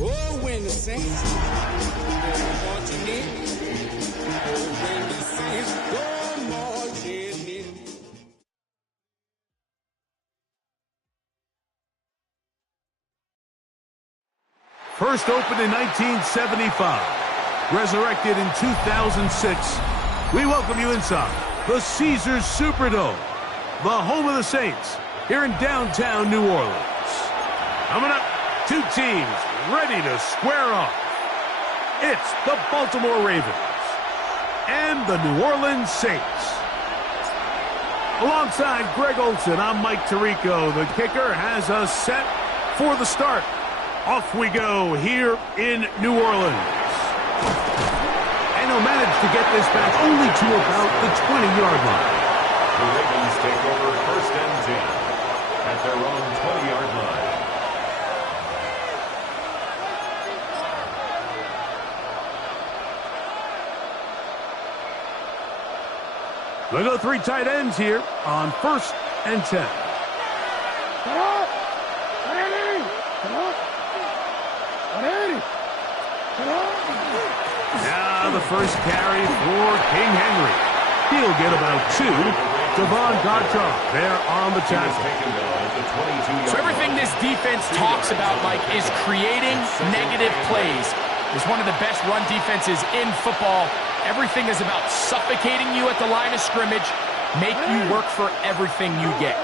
Oh, when the Saints go marching in. Oh, when the Saints go marching in. First opened in 1975, resurrected in 2006, we welcome you inside the Caesars Superdome, the home of the Saints, here in downtown New Orleans. Coming up, two teams ready to square off. It's the Baltimore Ravens and the New Orleans Saints. Alongside Greg Olson, I'm Mike Tirico. The kicker has us set for the start. Off we go here in New Orleans. And he'll manage to get this back only to about the 20-yard line. The Ravens take over first and 10 at their own 20-yard line. They'll go three tight ends here on first and 10. Now the first carry for King Henry. He'll get about two. Devon Gartrell there on the tackle. So everything this defense talks about, Mike, is creating negative plays. It's one of the best run defenses in football. Everything is about suffocating you at the line of scrimmage, make you work for everything you get.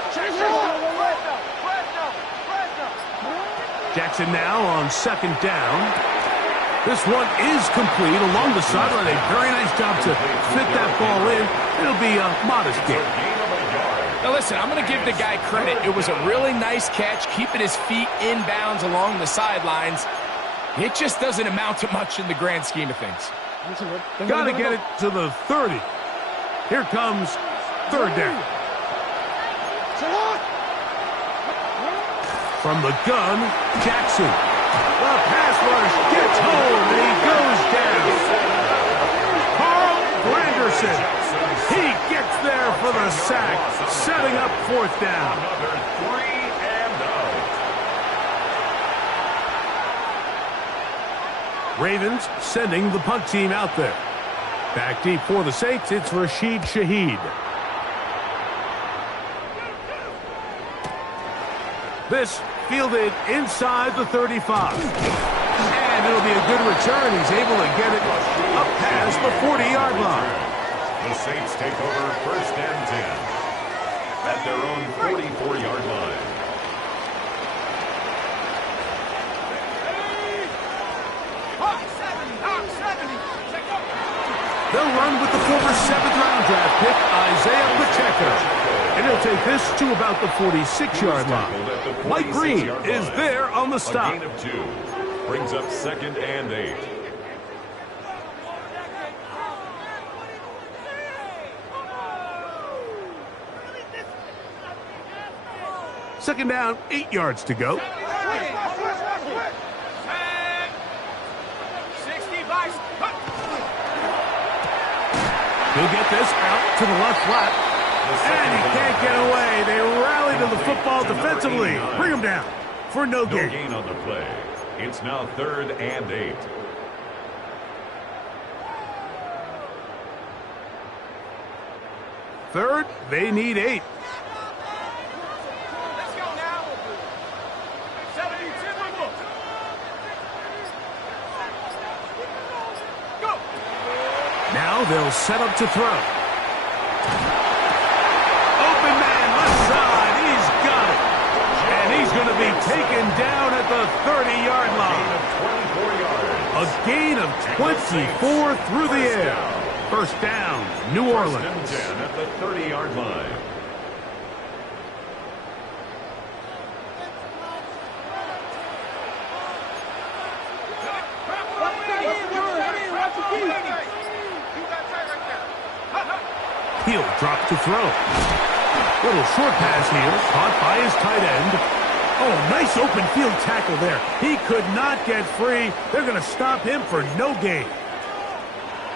Jackson now on second down. This one is complete along the sideline. A very nice job to fit that ball in. It'll be a modest gain. Now listen, I'm going to give the guy credit. It was a really nice catch, keeping his feet in bounds along the sidelines. It just doesn't amount to much in the grand scheme of things. Got to get it to the 30. Here comes third down. From the gun, Jackson. The pass rush gets home, and he goes down. Carl Granderson. He gets there for 4th down. Another 3 and out. Ravens sending the punt team out there. Back deep for the Saints, it's Rashid Shaheed. This fielded inside the 35. And it'll be a good return. He's able to get it up past the 40-yard line. The Saints take over 1st and 10 at their own 44-yard line. They'll run with the former 7th-round draft pick, Isaiah Pacheco. And he'll take this to about the 46-yard line. Mike Green is there on the stop. A gain of 2. Brings up 2nd and 8. Second down, 8 yards to go. He'll get this out to the left flat. And he can't get away. They rally to the football defensively. Bring him down for no gain. No gain on the play. It's now 3rd and 8. Third, they need 8. Let's go now. 72. Go. Now they'll set up to throw. Open man, left side. He's got it. And he's going to be taken down at the 30-yard line. A gain of 24 through the air. First down, New Orleans. 1st and 10 at the 30-yard line. He'll drop to throw. Little short pass here, caught by his tight end. Oh, nice open field tackle there. He could not get free. They're going to stop him for no gain.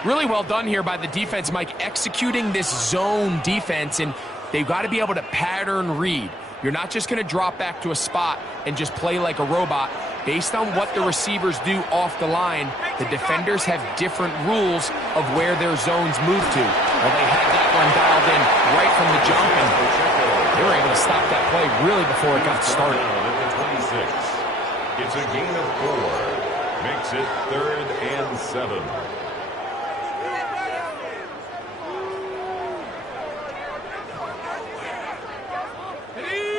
Really well done here by the defense, Mike, executing this zone defense, and they've got to be able to pattern read. You're not just going to drop back to a spot and just play like a robot. Based on what the receivers do off the line, the defenders have different rules of where their zones move to. Well, they had that one dialed in right from the jump, and they were able to stop that play really before it got started. It's a gain of 4. Makes it 3rd and 7.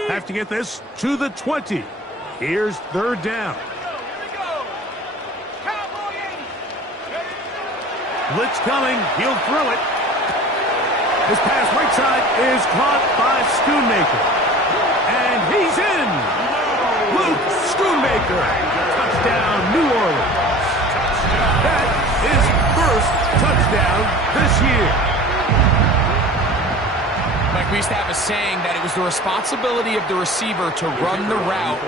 Have to get this to the 20. Here's 3rd down. Blitz coming. He'll throw it. His pass right side is caught by Schoonmaker. And he's in. Luke Schoonmaker. Touchdown, New Orleans. That is first touchdown this year. Mike, we used to have a saying that it was the responsibility of the receiver to run the route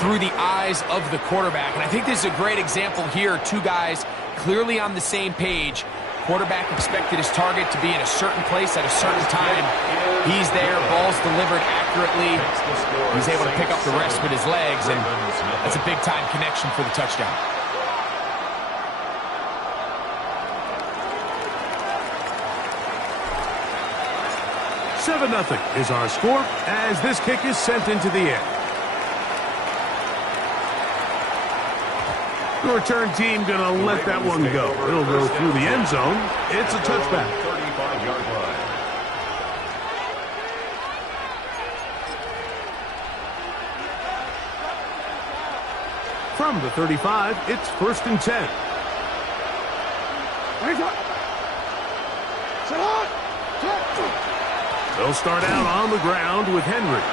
through the eyes of the quarterback. And I think this is a great example here. Two guys clearly on the same page. Quarterback expected his target to be in a certain place at a certain time. He's there, ball's delivered accurately. He's able to pick up the rest with his legs, and that's a big-time connection for the touchdown. Seven 0 is our score as this kick is sent into the air. The return team going to let that one go. It'll go through the end zone. It's a touchback. 35-yard line. From the 35, it's 1st and 10. They'll start out on the ground with Henry.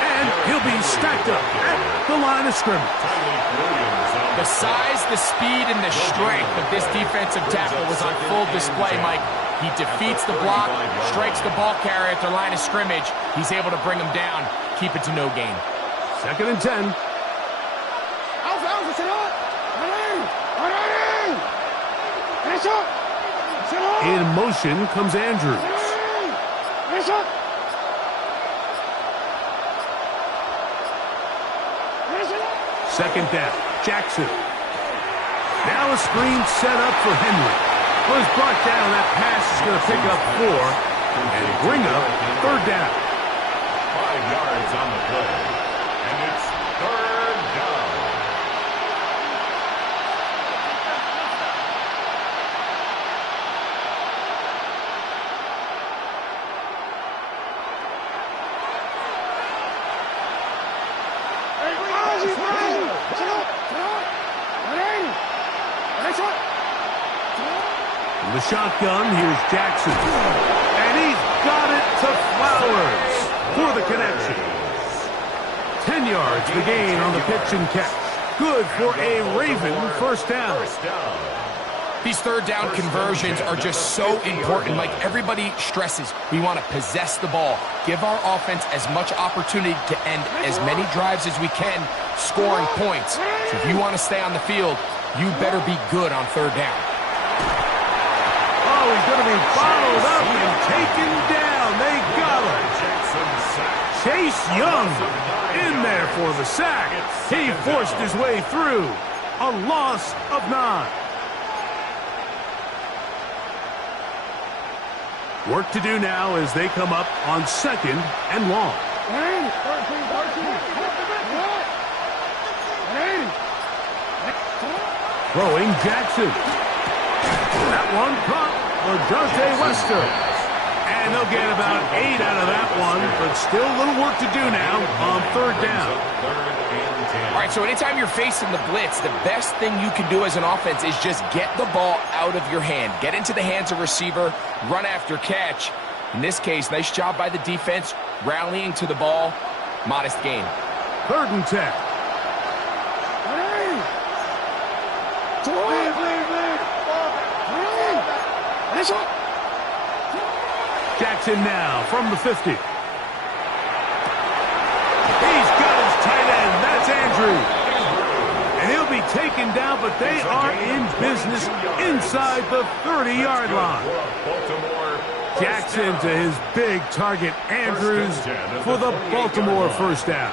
And he'll be stacked up at the line of scrimmage. The size, the speed, and the strength of this defensive tackle was on full display, Mike. He defeats the block, strikes the ball carrier at the line of scrimmage. He's able to bring him down, keep it to no gain. 2nd and 10. In motion comes Andrews. Second down. Jackson. Now a screen set up for Henry. Was brought down. That pass is going to pick up 4 and bring up third down. 5 yards on the play. And it's third down. The shotgun, here's Jackson. And he's got it to Flowers for the connection. 10 yards the gain on the pitch and catch. Good for a Raven first down. These third down conversions are just so important. Like everybody stresses, we want to possess the ball. Give our offense as much opportunity to end as many drives as we can, scoring points. So if you want to stay on the field, you better be good on third down. Oh, he's going to be followed up and taken down. They got him. Chase Young in there for the sack. He forced his way through. A loss of 9. Work to do now as they come up on second and long. Throwing Jackson. That one caught Madden Wester. And they'll get about 8 out of that one, but still a little work to do now on third down. All right, so anytime you're facing the blitz, the best thing you can do as an offense is just get the ball out of your hand. Get into the hands of receiver, run after catch. In this case, nice job by the defense, rallying to the ball. Modest gain. Third and 10. Jackson now from the 50. He's got his tight end. That's Andrew. And he'll be taken down, but they are in business inside the 30-yard line. Jackson to his big target, Andrews, for the Baltimore first down.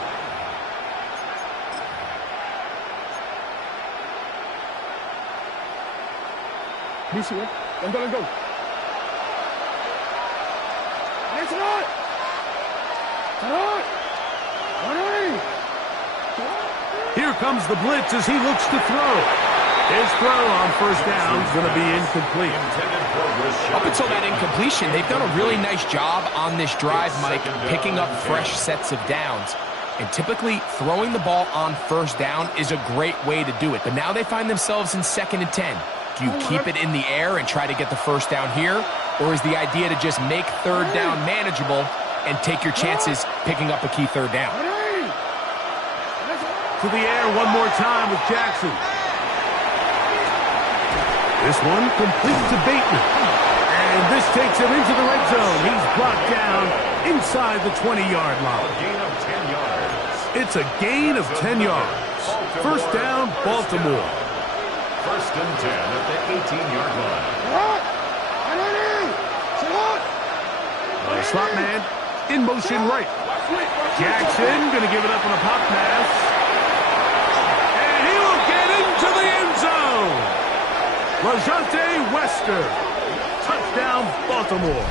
Go. Here comes the blitz as he looks to throw. His throw on first down is going to be incomplete. Up until that incompletion, they've done a really nice job on this drive, Mike, picking up fresh sets of downs. And typically, throwing the ball on first down is a great way to do it. But now they find themselves in 2nd and 10. Do you keep it in the air and try to get the first down here? Or is the idea to just make third down manageable and take your chances picking up a key third down? To the air one more time with Jackson. This one complete to Bateman. And this takes him into the red zone. He's brought down inside the 20-yard line. A gain of 10 yards. It's a gain of 10 yards. First down, Baltimore. First and 10 at the 18-yard line. The slot man in motion right. Jackson going to give it up on a pop pass. And he will get into the end zone. Madden Wester. Touchdown, Baltimore.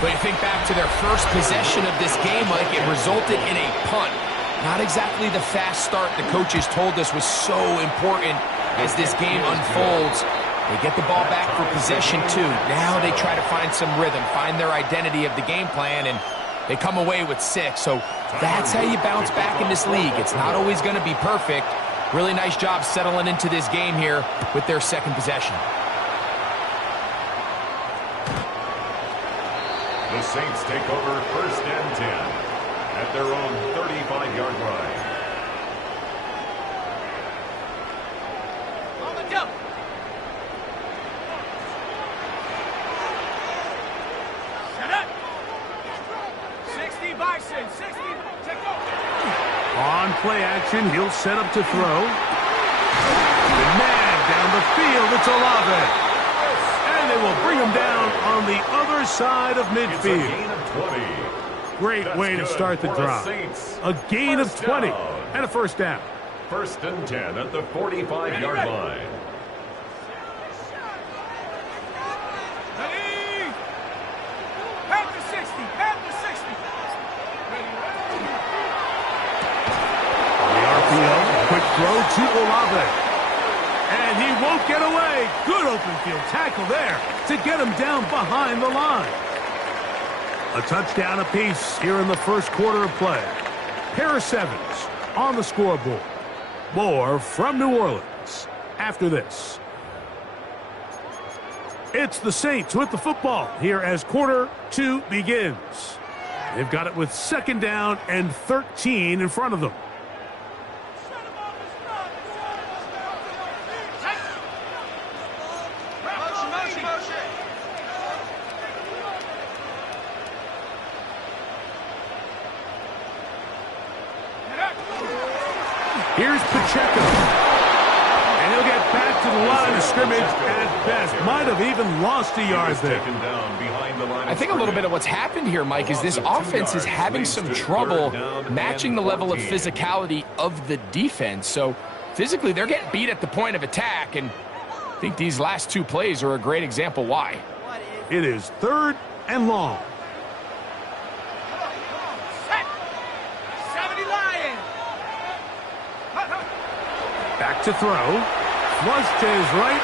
But you think back to their first possession of this game, Mike, it resulted in a punt. Not exactly the fast start the coaches told us was so important as this game unfolds. They get the ball back for possession two. Now they try to find some rhythm, find their identity of the game plan, and they come away with 6. So that's how you bounce back in this league. It's not always going to be perfect. Really nice job settling into this game here with their second possession. The Saints take over first and 10 at their own 35-yard line. On the jump. Shut up. 60 Bison, 60. Check go. On play action, he'll set up to throw. The man down the field, it's Olave. And they will bring him down on the other side of midfield. It's a gain of 20. Great way to start the drive. A gain of 20 and a first down. First and 10 at the 45-yard line. Ready? Pat the 60. Pat the 60. The RPO, quick throw to Olave. And he won't get away. Good open field tackle there to get him down behind the line. A touchdown apiece here in the first quarter of play. Pair of sevens on the scoreboard. More from New Orleans after this. It's the Saints with the football here as quarter 2 begins. They've got it with second down and 13 in front of them. Here's Pacheco. And he'll get back to the line of scrimmage at best. Might have even lost a yard there. I think a little bit of what's happened here, Mike, is this offense is having some trouble matching the level of physicality of the defense. So physically, they're getting beat at the point of attack, and I think these last 2 plays are a great example why. It is 3rd and long. Back to throw. Flush to his right.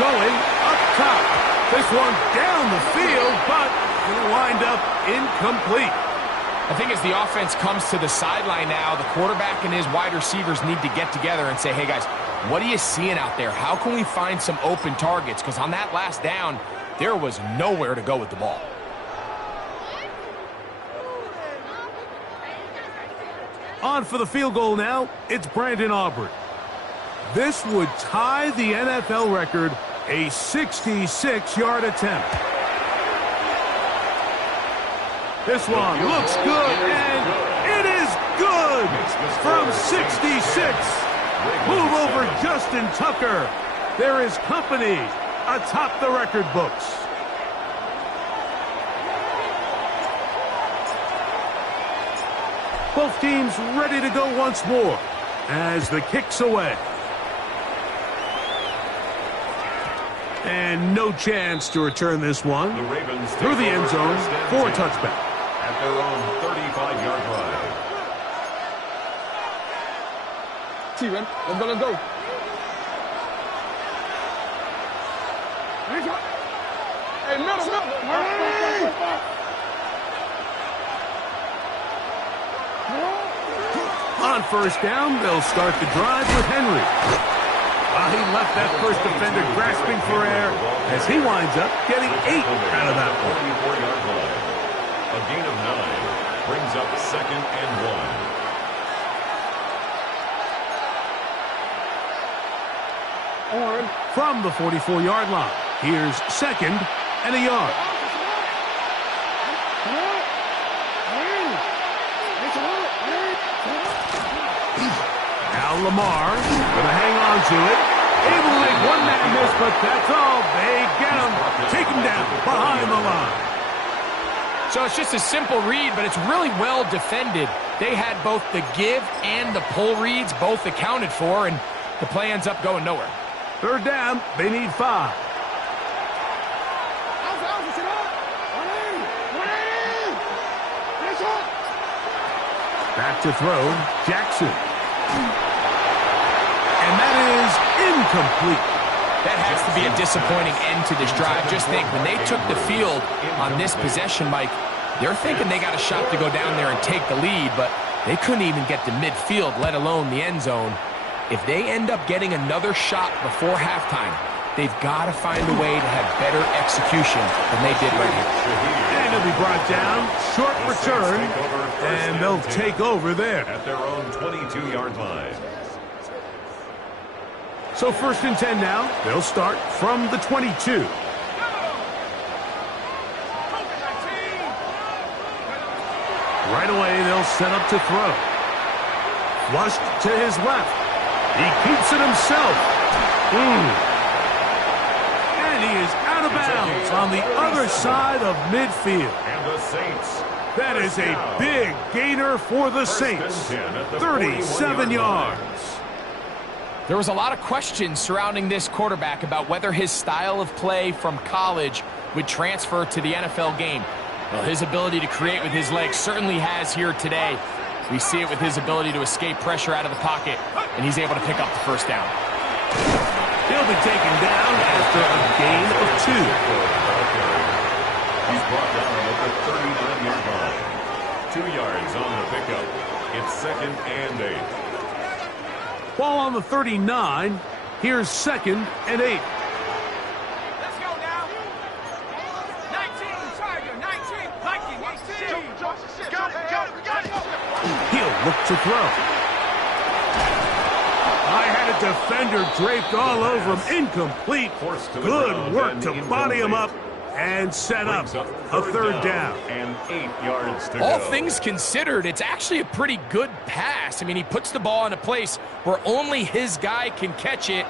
Going up top. This one down the field, but will wind up incomplete. I think as the offense comes to the sideline now, the quarterback and his wide receivers need to get together and say, hey, guys, what are you seeing out there? How can we find some open targets? Because on that last down, there was nowhere to go with the ball. On for the field goal now, it's Brandon Aubrey. This would tie the NFL record, a 66-yard attempt. This one looks good, and it is good from 66. Move over Justin Tucker. There is company atop the record books. Both teams ready to go once more as the kick's away. And no chance to return this one through the end zone for a touchback. At their own 35-yard line. Steven, let's go. Hey, middle. On first down, they'll start the drive with Henry. Well, he left that first defender grasping for air as he winds up getting 8 out of that one. 44-yard line. A gain of 9 brings up 2nd and 1. From the 44-yard line, here's 2nd and a yard. Now Lamar going to hang on to it. Able to make one man miss, but that's all. They get him. Take him down behind the line. So it's just a simple read, but it's really well defended. They had both the give and the pull reads both accounted for, and the play ends up going nowhere. 3rd down, they need 5. Back to throw, Jackson. And that is incomplete. That has to be a disappointing end to this drive. Just think, when they took the field on this possession, Mike, they're thinking they got a shot to go down there and take the lead, but they couldn't even get to midfield, let alone the end zone. If they end up getting another shot before halftime, they've got to find a way to have better execution than they did right here. And he'll be brought down, short return, and they'll take over there. At their own 22-yard line. So 1st and 10 now. They'll start from the 22. Right away, they'll set up to throw. Flushed to his left. He keeps it himself. And he is out of bounds on the other side of midfield. And the Saints. That is a big gainer for the Saints. 37 yards. There was a lot of questions surrounding this quarterback about whether his style of play from college would transfer to the NFL game. Well, his ability to create with his legs certainly has here today. We see it with his ability to escape pressure out of the pocket, and he's able to pick up the first down. He'll be taken down after a gain of 2. He's brought down at the 39-yard line. 2 yards on the pickup. It's 2nd and 8. Ball on the 39. Here's 2nd and 8. Let's go now. 19, Tiger, 19, Viking, 18. Got it. He'll look to throw. I had a defender draped all over him. Incomplete. Good work to body him up and set up a third down. And 8 yards to go. All things considered, it's actually a pretty good pass. I mean, he puts the ball in a place where only his guy can catch it.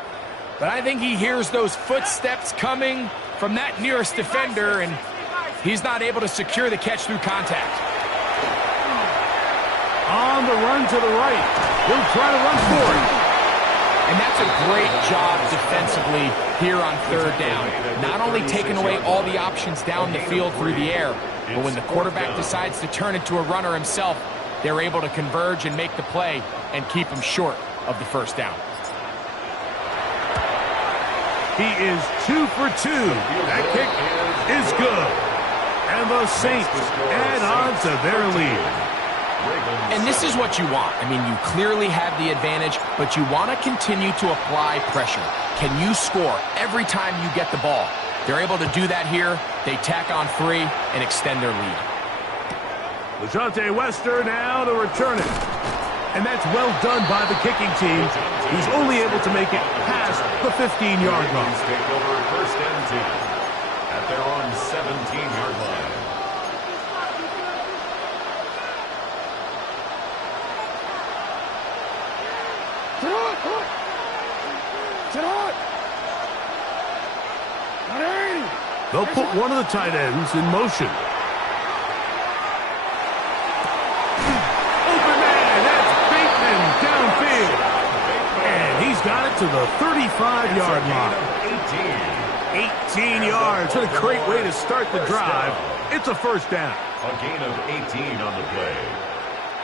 But I think he hears those footsteps coming from that nearest defender, and he's not able to secure the catch through contact. On the run to the right. He'll try to run for it. And that's a great job defensively here on third down. Not only taking away all the options down the field through the air, but when the quarterback decides to turn into a runner himself, they're able to converge and make the play and keep him short of the first down. He is 2 for 2. That kick is good. And the Saints add on to their lead. And this is what you want. I mean, you clearly have the advantage, but you want to continue to apply pressure. Can you score every time you get the ball? They're able to do that here. They tack on 3 and extend their lead. LeJohntay Wester now to return it. And that's well done by the kicking team. He's only able to make it past the 15-yard line. Take over 1st and 10 at their own 17-yard line. They'll put one of the tight ends in motion. Open man, that's Bateman downfield. And he's got it to the 35-yard line. 18 yards. What a great way to start the drive. It's a first down. A gain of 18 on the play.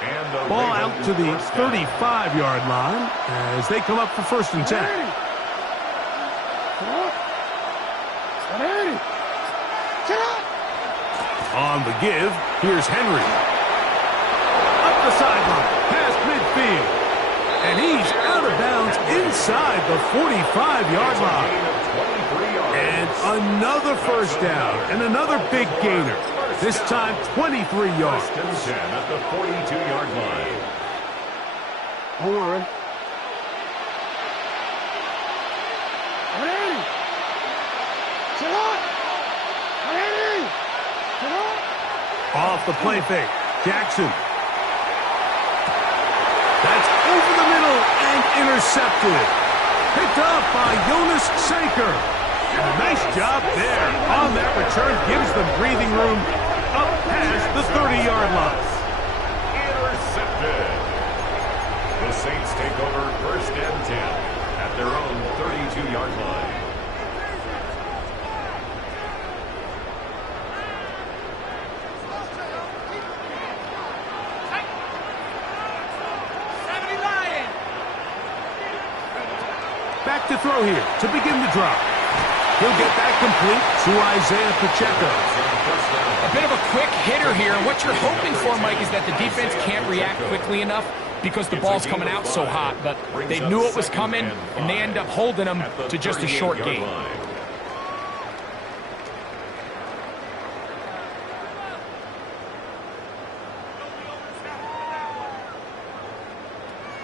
And the ball out to the 35-yard line as they come up for 1st and 10. On the give, here's Henry. Up the sideline, past midfield. And he's out of bounds inside the 45-yard line. And another first down and another big gainer. This time 23 yards. 1st and 10 at the 42-yard line. Hold on. Off the play fake. Jackson. That's over the middle and intercepted. Picked up by Jonas Sanker. And a nice job there on that return. Gives them breathing room up past the 30-yard line. Intercepted. The Saints take over 1st and 10 at their own 32-yard line. Back to throw here to begin the drive. He'll get that complete to Isaiah Pacheco. A bit of a quick hitter here. And what you're hoping for, Mike, is that the defense can't react quickly enough because the ball's coming out so hot. But they knew it was coming, and they end up holding them to just a short gain.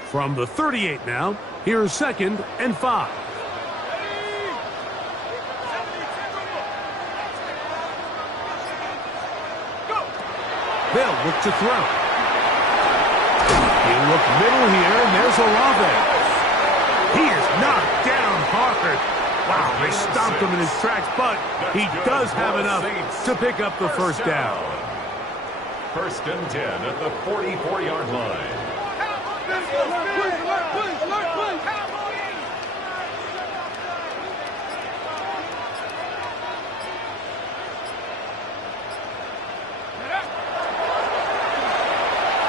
From the 38 now, here's 2nd and 5. They'll look to throw. He'll look middle here, and there's Olave. He is knocked down hard. Wow, they stomped him in his tracks, but he does have enough to pick up the first down. 1st and 10 at the 44-yard line.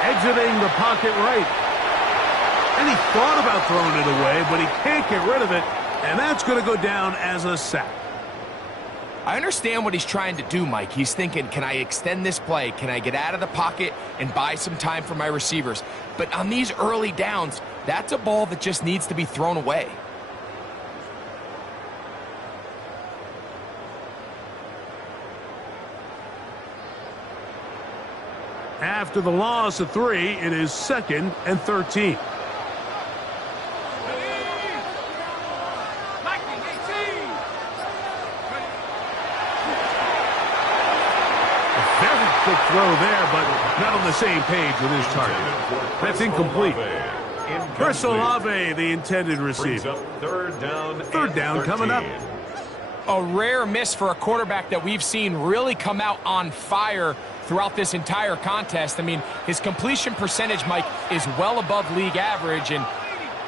Exiting the pocket right. And he thought about throwing it away, but he can't get rid of it, and that's going to go down as a sack. I understand what he's trying to do, Mike. He's thinking, can I extend this play? Can I get out of the pocket and buy some time for my receivers? But on these early downs, that's a ball that just needs to be thrown away. After the loss of 3, it is 2nd and 13. Quick throw there, but not on the same page with his target. That's incomplete. Chris Olave, the intended receiver. Third down coming up. A rare miss for a quarterback that we've seen really come out on fire throughout this entire contest. I mean, his completion percentage, Mike, is well above league average, and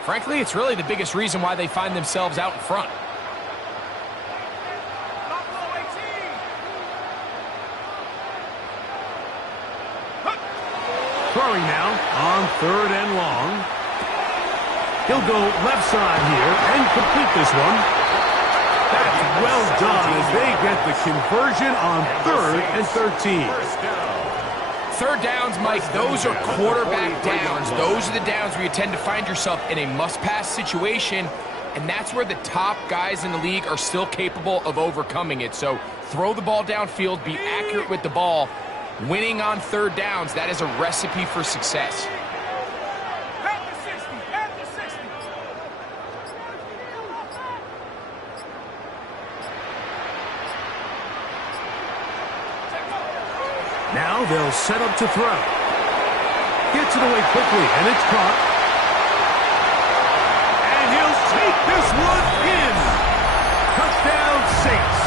frankly, it's really the biggest reason why they find themselves out in front. Throwing now on 3rd and long. He'll go left side here and complete this one. That's well done as they get the conversion on 3rd and 13. 3rd downs, Mike, those are quarterback downs. Those are the downs where you tend to find yourself in a must-pass situation, and that's where the top guys in the league are still capable of overcoming it. So throw the ball downfield, be accurate with the ball. Winning on 3rd downs, that is a recipe for success. Now they'll set up to throw. Gets it away quickly, and it's caught. And he'll take this one in. Touchdown, Saints.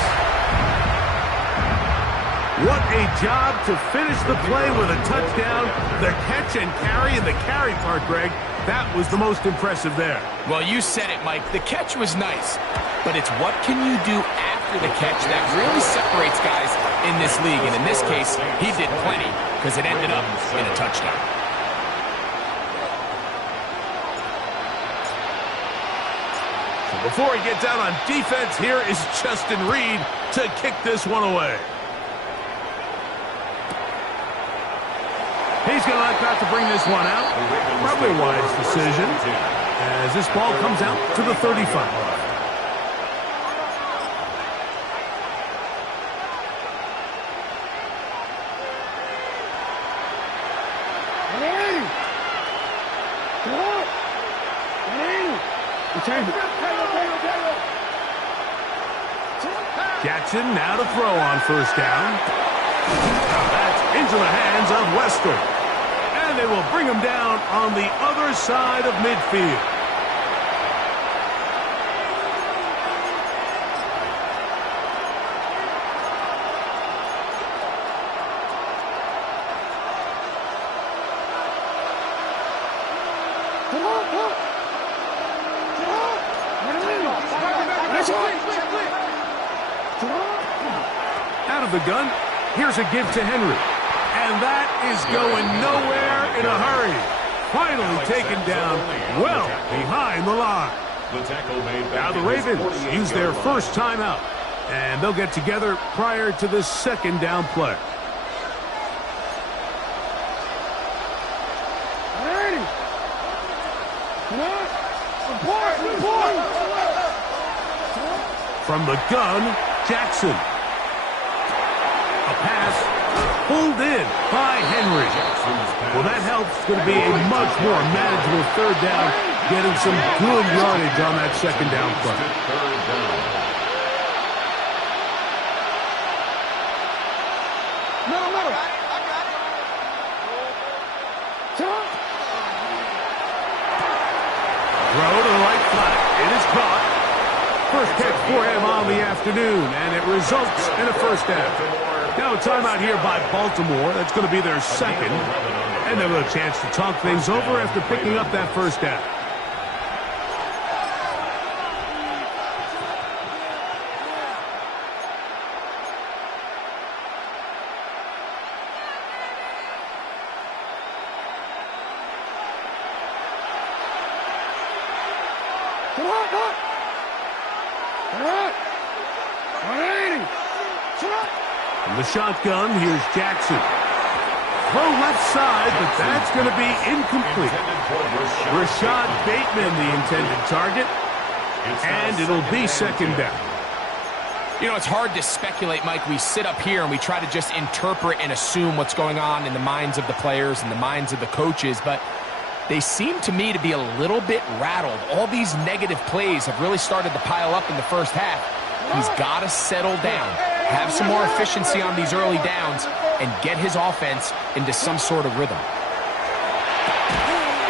What a job to finish the play with a touchdown. The catch and carry, and the carry part, Greg, that was the most impressive there. Well, you said it, Mike. The catch was nice, but it's what can you do after the catch that really separates guys in this league. And in this case, he did plenty because it ended up in a touchdown. So before he gets out on defense, here is Justin Reed to kick this one away. He's going to like that to bring this one out. Probably a wise decision as this ball comes out to the 35. Jackson now to throw on 1st down. That's into the hands of Wester. And they will bring him down on the other side of midfield. Out of the gun, here's a give to Henry. And that is going nowhere in a hurry. Finally taken down well behind the line. Now the Ravens use their first timeout, and they'll get together prior to the 2nd down play. From the gun, Jackson. A pass pulled in by Henry. Well, that helps. It's going to be a much more manageable 3rd down, getting some good yardage on that 2nd down play. Throw to the right flat. It is caught. First catch for him on the afternoon, and it results in a first down. Now a timeout here by Baltimore. That's going to be their second. And they'll have a chance to talk things over after picking up that first down. From the shotgun, here's Jackson. Throw left side, but that's going to be incomplete. Rashad Bateman, the intended target, and it'll be second down. You know, it's hard to speculate, Mike. We sit up here and we try to just interpret and assume what's going on in the minds of the players and the minds of the coaches, but they seem to me to be a little bit rattled. All these negative plays have really started to pile up in the first half. He's got to settle down, have some more efficiency on these early downs, and get his offense into some sort of rhythm.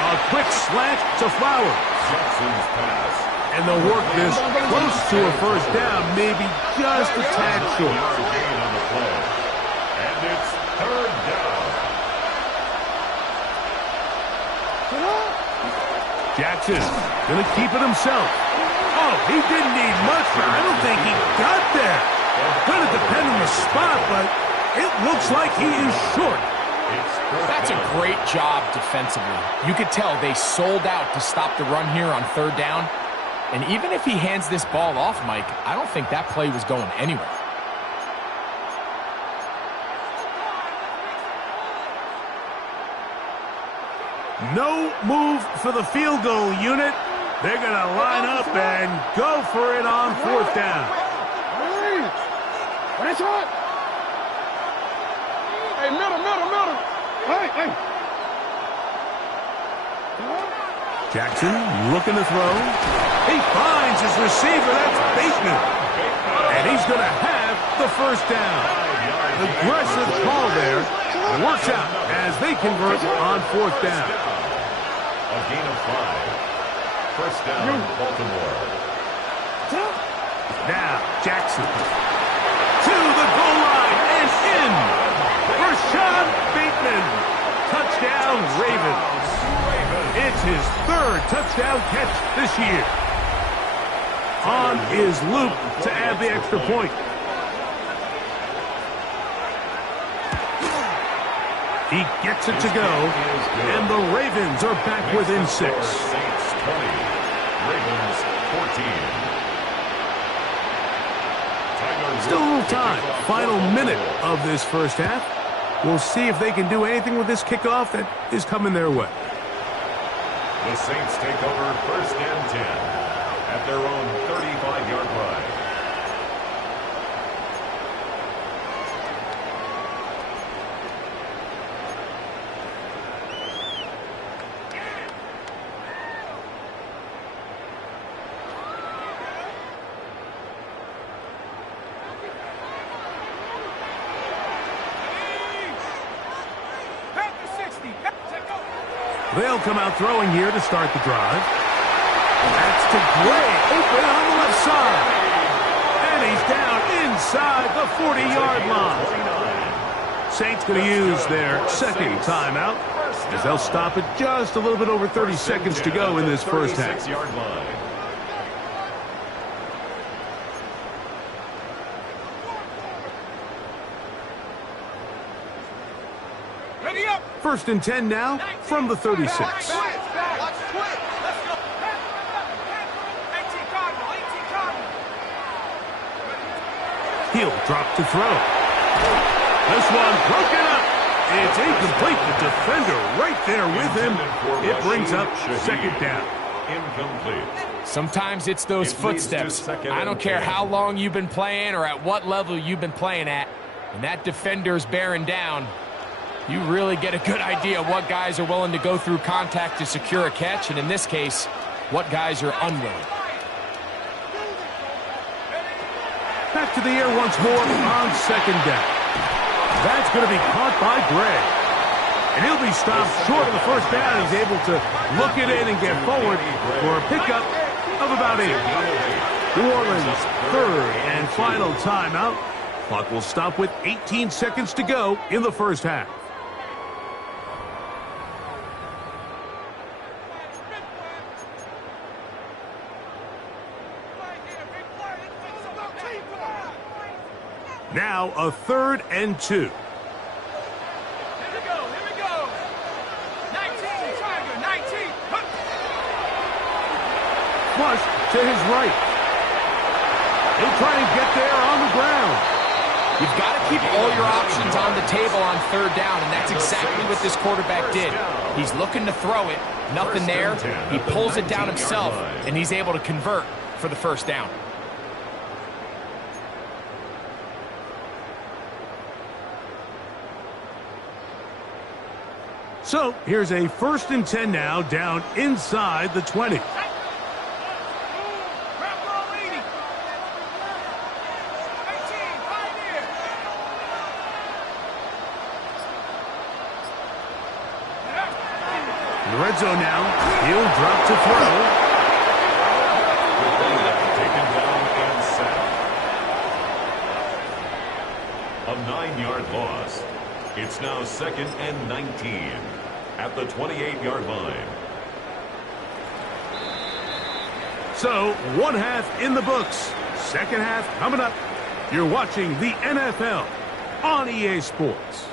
A quick slant to Flowers. Jackson's pass. And they'll work this close to a first down, maybe just a tad short. Gain on the play. And it's third down. Jackson going to keep it himself. Oh, he didn't need much, but I don't think he got there. Going to depend on the spot, but it looks like he is short. That's a great job defensively. You could tell they sold out to stop the run here on third down. And even if he hands this ball off, Mike, I don't think that play was going anywhere. No move for the field goal unit. They're going to line up and go for it on fourth down. Hey, middle. Hey. Jackson looking to throw. He finds his receiver. That's Bateman. And he's going to have the first down. Aggressive call there. Works out as they convert on fourth down. A gain of 5. First down, Baltimore. Now, Jackson. To the goal line and in. Rashad Bateman. Touchdown, Ravens. It's his third touchdown catch this year. On is Luke to add the extra point. He gets it to go, and the Ravens are back within 6. Saints 20, Ravens 14. Still a little time. Final minute of this first half. We'll see if they can do anything with this kickoff that is coming their way. The Saints take over first and 10 at their own 35-yard line. They'll come out throwing here to start the drive. That's to Gray, open on the left side. And he's down inside the 40-yard line. Saints going to use their second timeout as they'll stop it just a little bit over 30 seconds to go in this first half. 36-yard line. Ready up. First and 10 now from the 36. He'll drop to throw. This one broken up. It's incomplete. The defender right there with him. It brings up second down. Incomplete. Sometimes it's those footsteps. I don't care how long you've been playing or at what level you've been playing at. When that defender's bearing down, you really get a good idea of what guys are willing to go through contact to secure a catch, and in this case, what guys are unwilling. Back to the air once more on second down. That's going to be caught by Gray. And he'll be stopped short of the first down. He's able to look it in and get forward for a pickup of about 8. New Orleans, third and final timeout. Clock will stop with 18 seconds to go in the first half. Now a 3rd and 2. Here we go. 19, Tiger, 19. Flush to his right. He'll try and get there on the ground. You've got to keep all your options on the table on 3rd down, and that's exactly what this quarterback did. He's looking to throw it. Nothing there. He pulls it down himself, and he's able to convert for the 1st down. So here's a 1st and 10 now, down inside the 20. In the red zone now, he'll drop to throw. Taken down and sacked. A 9-yard loss. It's now 2nd and 19 at the 28-yard line. So, 1 half in the books. 2nd half coming up. You're watching the NFL on EA Sports.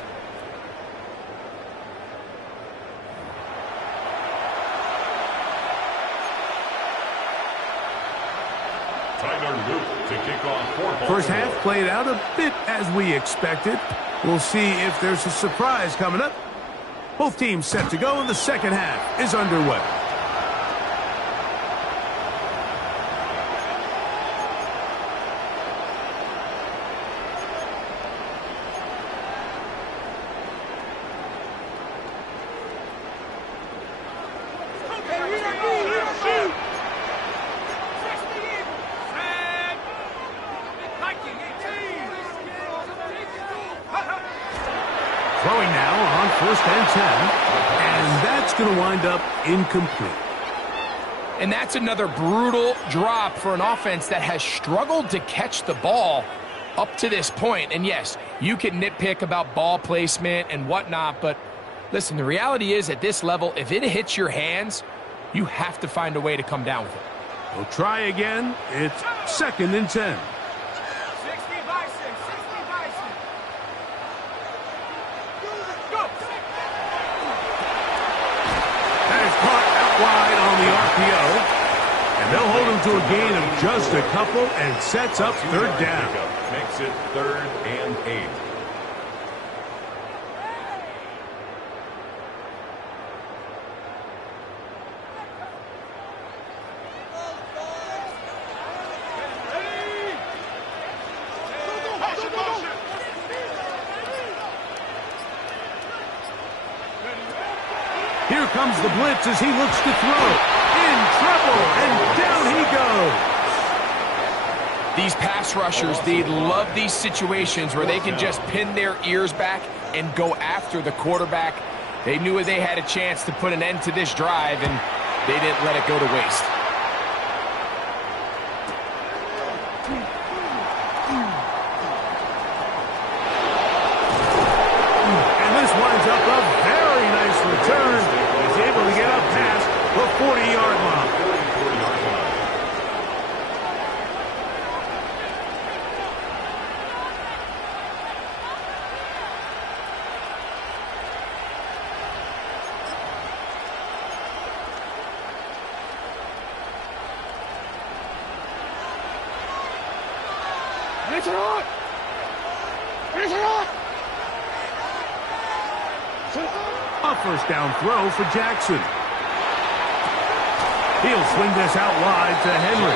Tyler Luke to kick off for Baltimore. First half played out a bit as we expected. We'll see if there's a surprise coming up. Both teams set to go, and the 2nd half is underway. Throwing now on 1st and 10, and that's going to wind up incomplete. And that's another brutal drop for an offense that has struggled to catch the ball up to this point. And yes, you can nitpick about ball placement and whatnot, but listen, the reality is at this level, if it hits your hands, you have to find a way to come down with it. We'll try again. It's 2nd and 10. Wide on the RPO, and they'll hold him to a gain of just a couple and sets up 3rd down. Makes it 3rd and 8. Here comes the blitz as he looks to throw. In trouble, and down he goes. These pass rushers, they love these situations where they can just pin their ears back and go after the quarterback. They knew they had a chance to put an end to this drive, and they didn't let it go to waste. And this winds up a very nice return. He's able to get up past the 40-yard line. A 1st down throw for Jackson. He'll swing this out wide to Henry.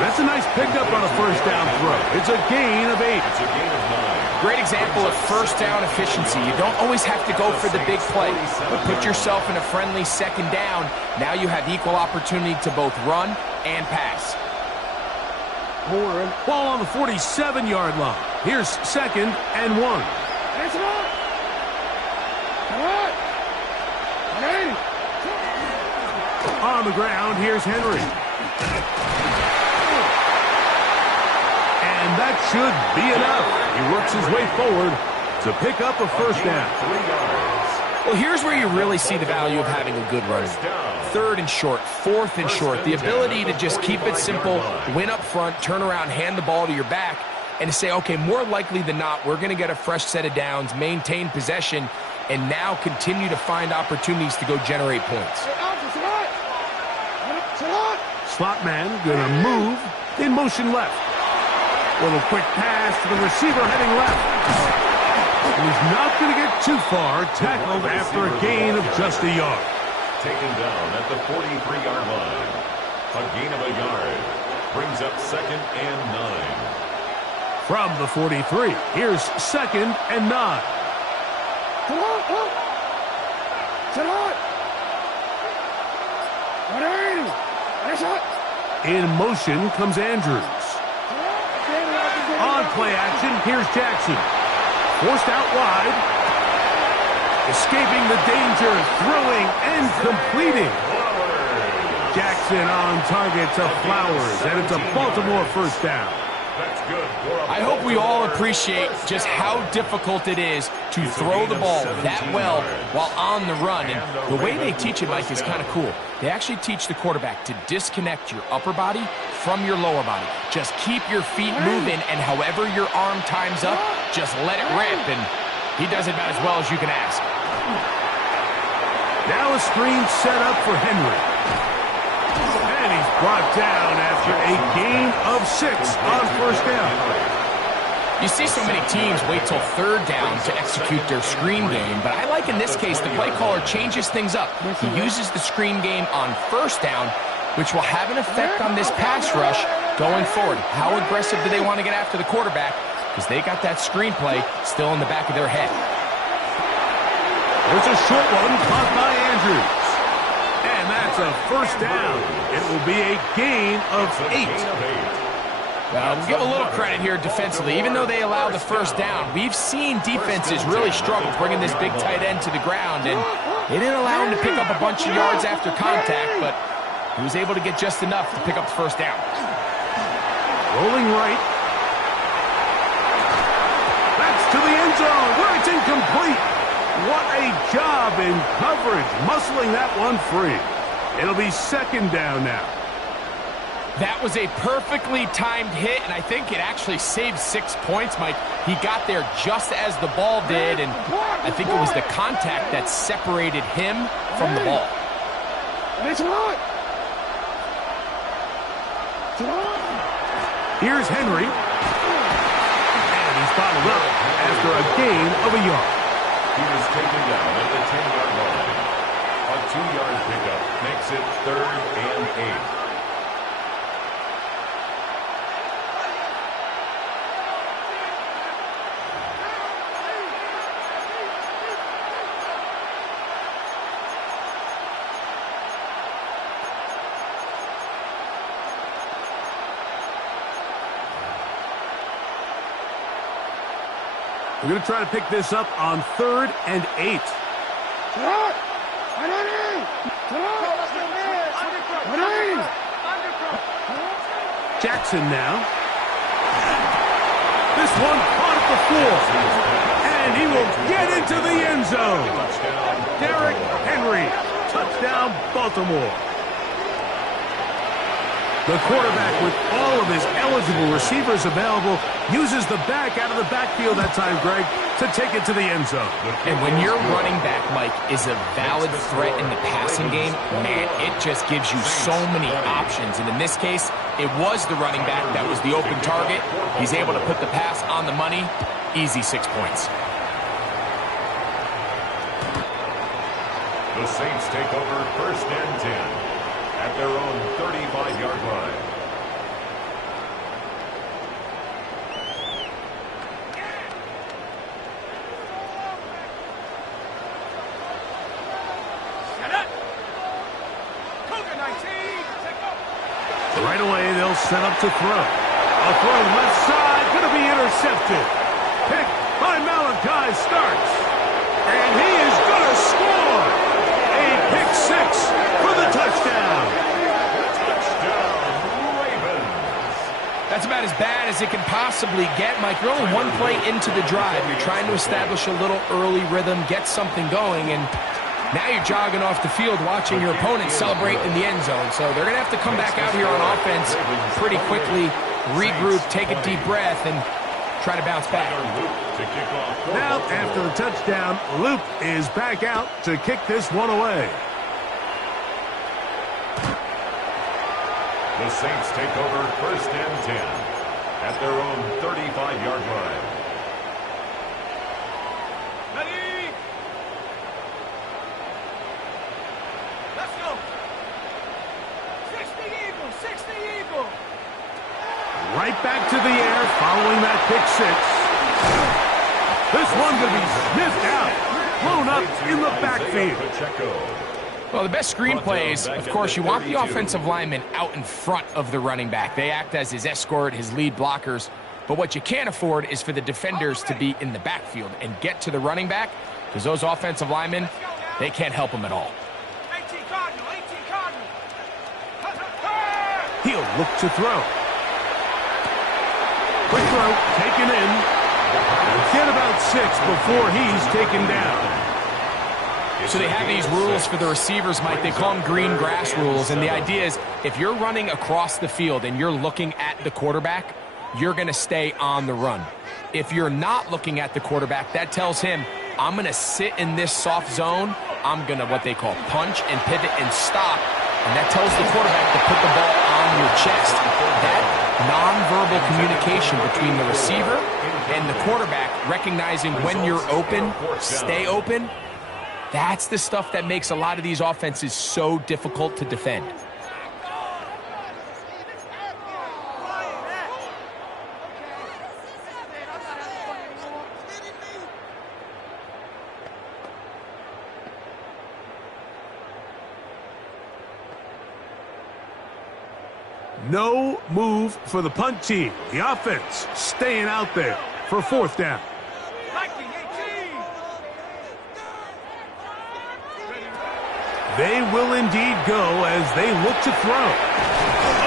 That's a nice pickup on a 1st down throw. It's a gain of 8. It's a gain of 9. Great example of 1st down efficiency. You don't always have to go for the big play, but put yourself in a friendly 2nd down. Now you have equal opportunity to both run and pass. Ball on the 47-yard line. Here's 2nd and 1. On the ground, here's Henry. That should be enough. He works his way forward to pick up a first down. 3 yards. Well, here's where you really see the value of having a good runner. 3rd and short, 4th and short. The ability to just keep it simple, win up front, turn around, hand the ball to your back, and to say, okay, more likely than not, we're going to get a fresh set of downs, maintain possession, and now continue to find opportunities to go generate points. Slot man going to move in motion left. Little quick pass to the receiver heading left. He's not going to get too far, tackled after a gain of just a yard. Taken down at the 43-yard line. A gain of a yard brings up 2nd and 9. From the 43, here's 2nd and 9. In motion comes Andrews. On play action, here's Jackson. Forced out wide. Escaping the danger, throwing and completing. Jackson on target to Flowers, and it's a Baltimore first down. That's good. I hope we all appreciate just how difficult it is to throw the ball that well while on the run. And the way they teach it, Mike, is kind of cool. They actually teach the quarterback to disconnect your upper body from your lower body. Just keep your feet moving, and however your arm times up, just let it rip. And he does it about as well as you can ask. Now a screen set up for Henry. And he's brought down after a gain of 6 on first down. You see so many teams wait till 3rd down to execute their screen game, but I like in this case the play caller changes things up. He uses the screen game on first down, which will have an effect on this pass rush going forward. How aggressive do they want to get after the quarterback? Because they got that screen play still in the back of their head. There's a short one caught by Andrews. And that's a first down. It will be a gain of 8. Well, we'll give a little credit here defensively. Even though they allowed the first down, we've seen defenses really struggle bringing this big tight end to the ground, and they didn't allow him to pick up a bunch of yards after contact, but he was able to get just enough to pick up the first down. Rolling right. That's to the end zone where it's incomplete. What a job in coverage, muscling that one free. It'll be 2nd down now. That was a perfectly timed hit, and I think it actually saved 6 points, Mike. He got there just as the ball did, and I think it was the contact that separated him from the ball. Here's Henry. And he's bottled up after a gain of a yard. He was taken down at the 10-yard line. A 2-yard pickup makes it 3rd and 8. We're going to try to pick this up on 3rd and 8. Jackson now. This one caught at the floor. And he will get into the end zone. Derrick Henry. Touchdown, Baltimore. The quarterback, with all of his eligible receivers available, uses the back out of the backfield that time, Greg, to take it to the end zone. And when your running back, Mike, is a valid threat in the passing game, man, it just gives you so many options. And in this case, it was the running back that was the open target. He's able to put the pass on the money. Easy 6 points. The Saints take over 1st and 10. At their own 35-yard line. Right away, they'll set up to throw. A throw left side, going to be intercepted. Pick by Malachi starts. And he is going to score. A pick 6 for the touchdown. Touchdown, Ravens. That's about as bad as it can possibly get, Mike. You're only one play into the drive. You're trying to establish a little early rhythm, get something going, and now you're jogging off the field watching your opponent celebrate in the end zone. So they're going to have to come back out here on offense pretty quickly, regroup, take a deep breath, and try to bounce back. Now, after the touchdown, Luke is back out to kick this one away. The Saints take over 1st and 10 at their own 35-yard line. Ready? Let's go. 60 Eagle, 60 Eagle. Right back to the air following that pick six. This one going to be sniffed out, blown up in the backfield. Well, the best screen plays, of course, you want the offensive lineman out in front of the running back. They act as his escort, his lead blockers. But what you can't afford is for the defenders to be in the backfield and get to the running back, because those offensive linemen, they can't help him at all. 18 Cardinal, 18 Cardinal. He'll look to throw. Quick throw, taken in. Get about 6 before he's taken down. So they have these rules for the receivers, Mike. They call them green grass rules. And the idea is if you're running across the field and you're looking at the quarterback, you're going to stay on the run. If you're not looking at the quarterback, that tells him, I'm going to sit in this soft zone. I'm going to what they call punch and pivot and stop. And that tells the quarterback to put the ball on your chest. That nonverbal communication between the receiver and the quarterback, recognizing when you're open, stay open, that's the stuff that makes a lot of these offenses so difficult to defend. No move for the punt team. The offense staying out there for 4th down. They will indeed go as they look to throw.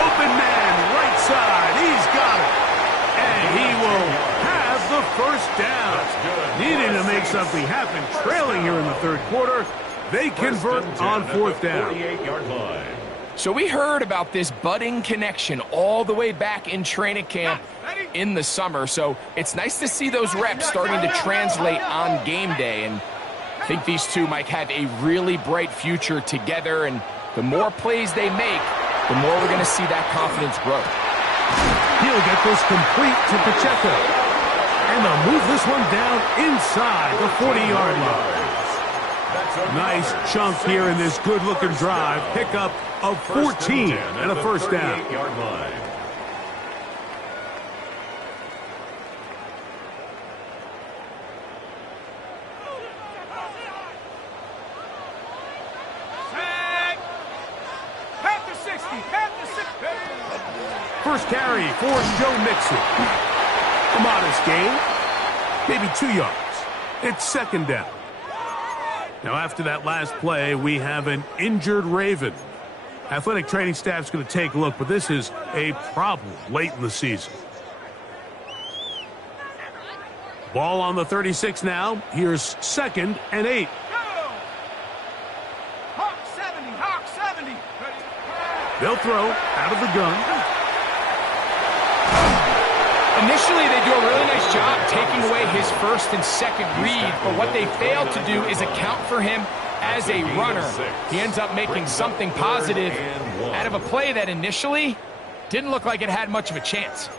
Open man, right side. He's got it. And he will have the 1st down. Needing to make something happen. Trailing here in the 3rd quarter. They convert on 4th down. 48-yard line. So we heard about this budding connection all the way back in training camp in the summer. So it's nice to see those reps starting to translate on game day. And I think these two might have a really bright future together, and the more plays they make, the more we're going to see that confidence grow. He'll get this complete to Pacheco. And they'll move this one down inside the 40-yard line. Nice chunk here in this good-looking drive. Pickup of 14 and a 1st down. First carry for Joe Mixon. A modest gain, maybe 2 yards. It's 2nd down. Now after that last play, we have an injured Raven. Athletic training staff's going to take a look, but this is a problem late in the season. Ball on the 36 now. Here's 2nd and 8. Hawk 70, Hawk 70. They'll throw out of the gun. Initially, they do a really nice job taking away his 1st and 2nd read, but what they fail to do is account for him as a runner. He ends up making something positive out of a play that initially didn't look like it had much of a chance.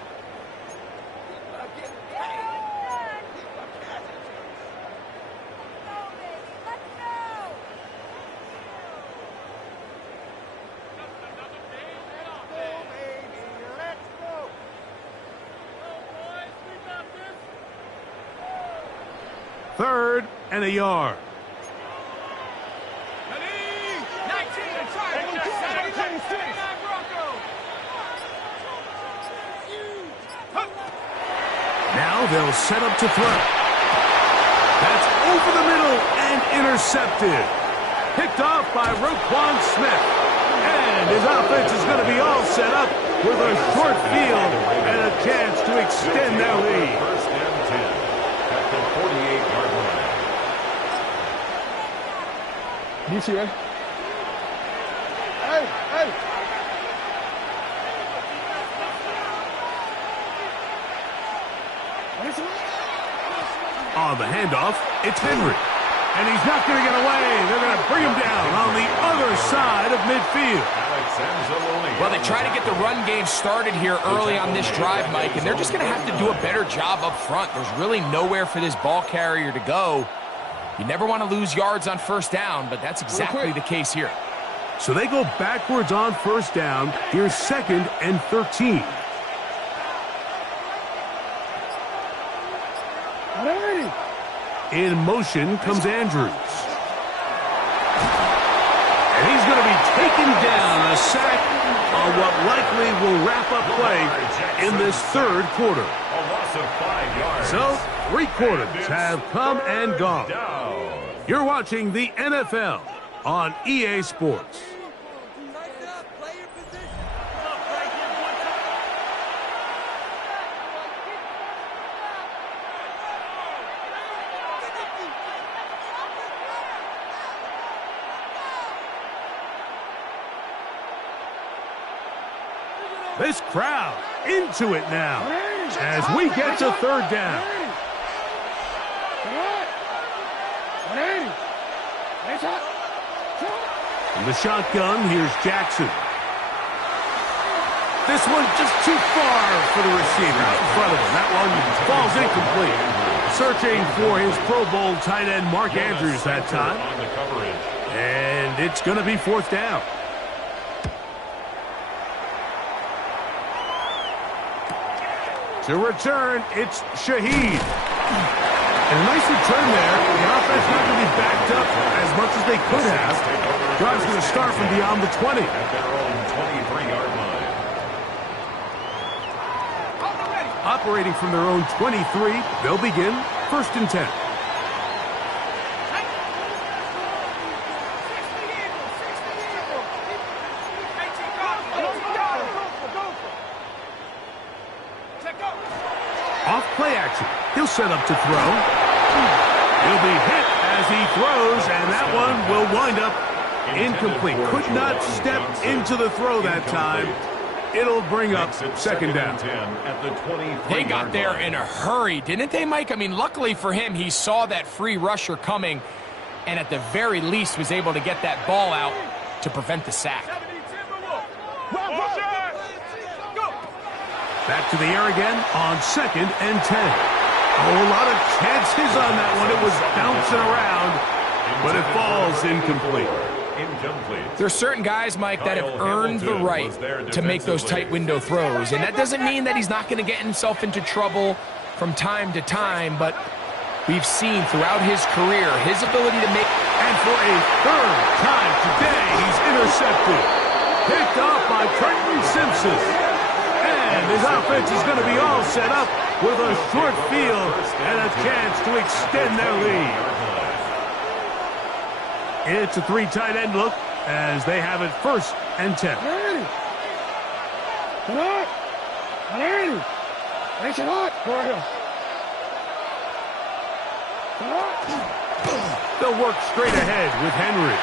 Third and a yard. Now they'll set up to throw. That's over the middle and intercepted. Picked off by Roquan Smith. And his offense is going to be all set up with a short field and a chance to extend their lead. First and 10 at the 48-yard line. You see, right? Hey, hey. On the handoff, it's Henry. And he's not going to get away. They're going to bring him down on the other side of midfield. Well, they try to get the run game started here early on this drive, Mike, and they're just going to have to do a better job up front. There's really nowhere for this ball carrier to go. You never want to lose yards on first down, but that's exactly the case here. So they go backwards on first down. Here's 2nd and 13. In motion comes Andrews. And he's going to be taken down, a sack on what likely will wrap up play in this third quarter. A loss of 5 yards. So, 3 quarters have come and gone. You're watching the NFL on EA Sports. This crowd into it now as we get to third down. From the shotgun, here's Jackson. This one just too far for the receiver out in front of him. That one falls incomplete. Searching for his Pro Bowl tight end Mark Andrews that time. And it's going to be 4th down. To return, it's Shaheed. And a nice return there. The offense not going to be backed up as much as they could have. Drive's going to start from beyond the 20. At their own 23-yard line. Operating from their own 23, they'll begin 1st and 10. Off play action. He'll set up to throw. He'll be hit as he throws, and that one will wind up incomplete. Could not step into the throw that time. It'll bring up 2nd down. They got there in a hurry, didn't they, Mike? I mean, luckily for him, he saw that free rusher coming, and at the very least was able to get that ball out to prevent the sack. Back to the air again on 2nd and 10. A whole lot of chances on that one. It was bouncing around, but it falls incomplete. There's certain guys, Mike, that have earned the right to make those tight window throws, and that doesn't mean that he's not going to get himself into trouble from time to time, but we've seen throughout his career his ability to make... And for a 3rd time today, he's intercepted. Picked off by Trenton Simpson. And his offense is going to be all set up with a short field and a chance to extend their lead. It's a 3 tight end look as they have it 1st and 10. They'll work straight ahead with Henry.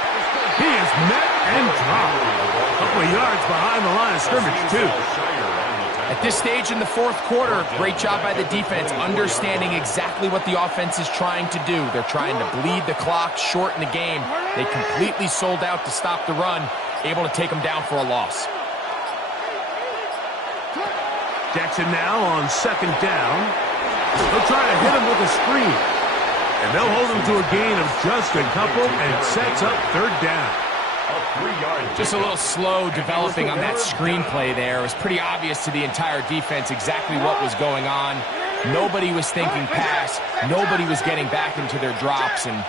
He is met and dropped. A couple of yards behind the line of scrimmage, too. At this stage in the 4th quarter, great job by the defense, understanding exactly what the offense is trying to do. They're trying to bleed the clock, shorten the game. They completely sold out to stop the run, able to take them down for a loss. Jackson now on 2nd down. They'll try to hit him with a screen. And they'll hold him to a gain of just a couple and sets up 3rd down. Just a little slow developing on that screenplay there. It was pretty obvious to the entire defense exactly what was going on. Nobody was thinking pass. Nobody was getting back into their drops, and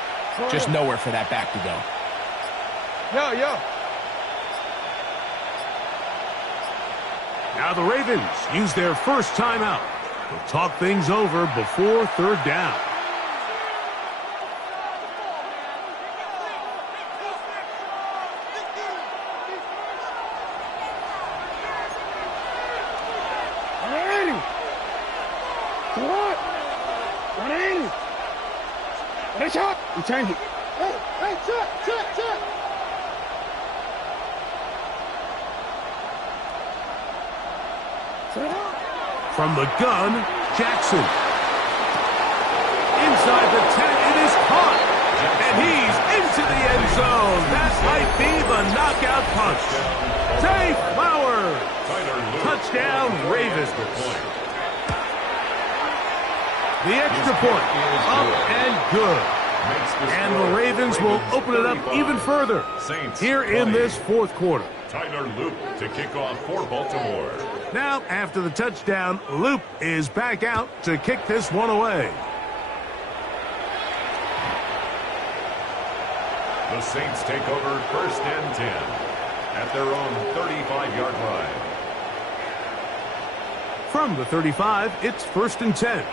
just nowhere for that back to go. Now the Ravens use their first timeout. They'll talk things over before 3rd down. You change it. Hey, check. From the gun, Jackson. Inside the 10, it is caught. And he's into the end zone. That might be the knockout punch. Zay Flowers. Touchdown, Ravens. The extra point, up and good. And the Ravens will open it up even further here in this fourth quarter. Tyler Loop to kick off for Baltimore. Now, after the touchdown, Loop is back out to kick this one away. The Saints take over 1st and 10 at their own 35-yard line. From the 35, it's 1st and 10.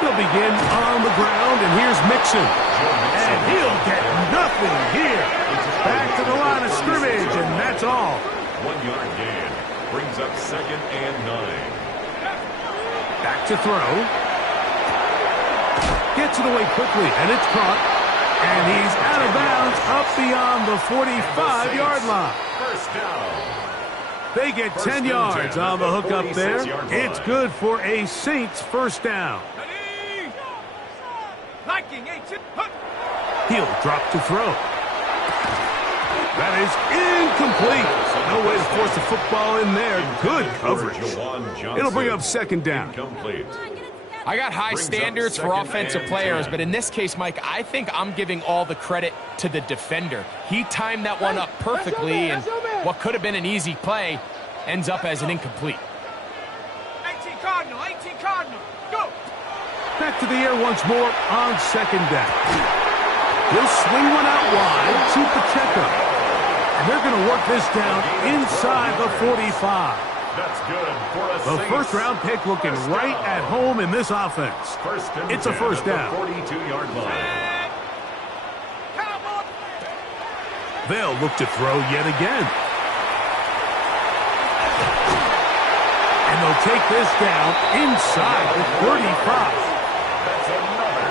They'll begin on the ground, and here's Mixon. And he'll get nothing here. Back to the line of scrimmage, and that's all. 1-yard gain brings up 2nd and 9. Back to throw. Gets it away quickly, and it's caught. And he's out of bounds up beyond the 45-yard line. First down. They get 10 yards on the hook up there. It's good for a Saints first down. He'll drop to throw. That is incomplete. No way to force the football in there. Good coverage. It'll bring up 2nd down. I got high standards for offensive players, but in this case, Mike, I think I'm giving all the credit to the defender. He timed that one up perfectly, and what could have been an easy play ends up as an incomplete. 18 Cardinal, go! Back to the air once more on 2nd down. He'll swing one out wide to Pacheco. And they're going to work this down inside the 45. That's good for a The first-round pick looking right at home in this offense. It's a first down. 42-yard line. They'll look to throw yet again. And they'll take this down inside the 35.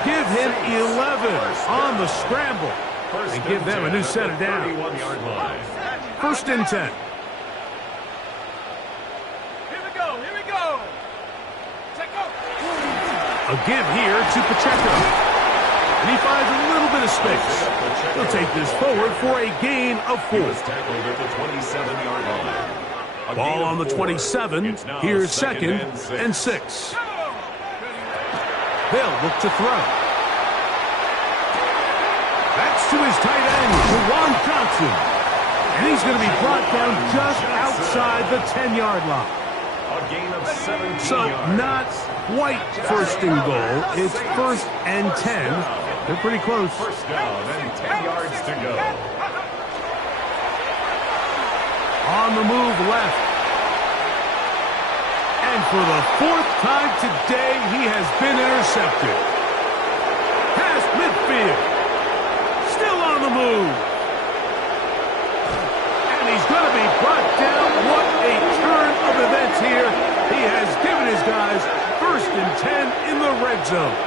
Give him 11 on the scramble and give them a new set of downs. 1st and 10. Here we go. A give here to Pacheco. And he finds a little bit of space. He'll take this forward for a gain of 4. Tackled at the 27-yard line. Ball on the 27. Here's 2nd and 6. They'll look to throw. That's to his tight end, Juwan Johnson. And he's going to be brought down just outside the 10-yard line. A gain of 17 So yards. not quite 1st and goal. It's 1st and 10. They're pretty close. First down and 10 yards to go. On the move left. And for the 4th time today, he has been intercepted. Past midfield. Still on the move. And he's going to be brought down. What a turn of events here. He has given his guys 1st and 10 in the red zone.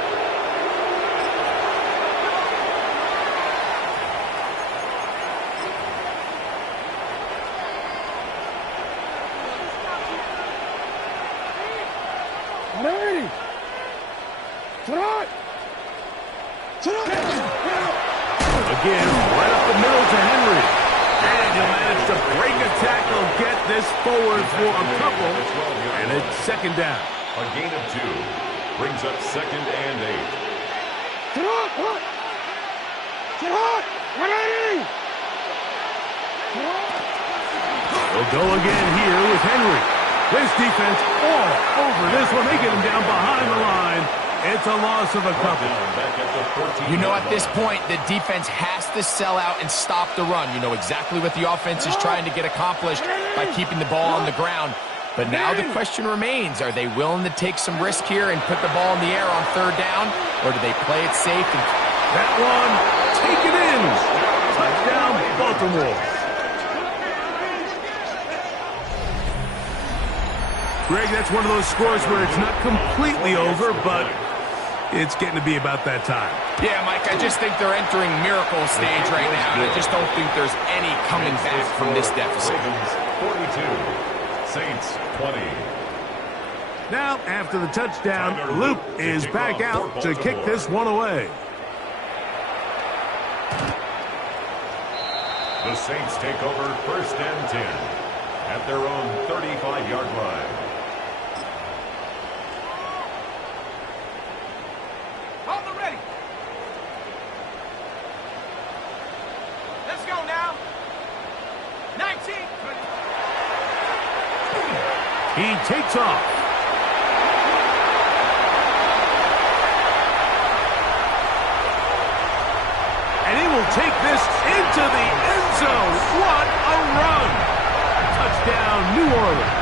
Again, right up the middle to Henry. And he'll manage to break a tackle, get this forward for a couple, and it's 2nd down. A gain of 2 brings up 2nd and 8. They'll go again here with Henry. This defense all over this one. They get him down behind the line. It's a loss of a couple. You know, at this point, the defense has to sell out and stop the run. You know exactly what the offense is trying to get accomplished by keeping the ball on the ground. But now the question remains, are they willing to take some risk here and put the ball in the air on 3rd down? Or do they play it safe? And that one, take it in. Touchdown, Baltimore. Greg, that's one of those scores where it's not completely over, but it's getting to be about that time. Yeah, Mike, I just think they're entering miracle stage right now, and I just don't think there's any coming back from this deficit. 42, Saints 20. Now, after the touchdown, Luke is back out to kick this one away. The Saints take over 1st and 10 at their own 35-yard line. Hold the ready. Let's go now. 19. He takes off. And he will take this into the end zone. What a run! Touchdown, New Orleans.